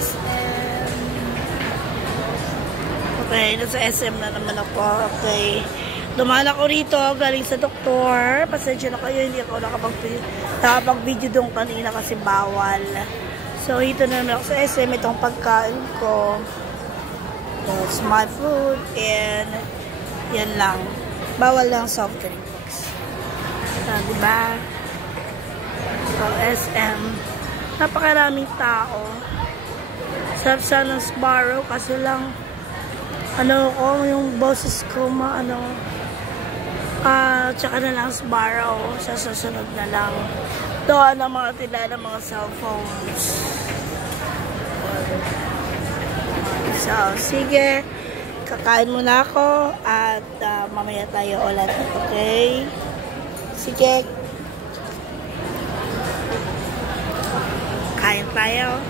SM. Okay, nasa SM na naman ako. Okay. Dumaan ako rito, galing sa doktor. Pasensya na kayo, hindi ako nakapag-video doon kanina kasi bawal. So, ito na naman ako sa SM. Itong pagkain ko. That's my food. And, yan lang. Bawal lang soft drinks. Diba? So, SM. Napakaraming tao. Sarap sana ng Sbarro kasi lang yung boses ko tsaka na lang Sbarro sa susunod na lang. Doon ang mga tila ng mga cellphones. So, sige. Kakain muna ako at mamaya tayo ulit. Okay? Sige. Kain tayo.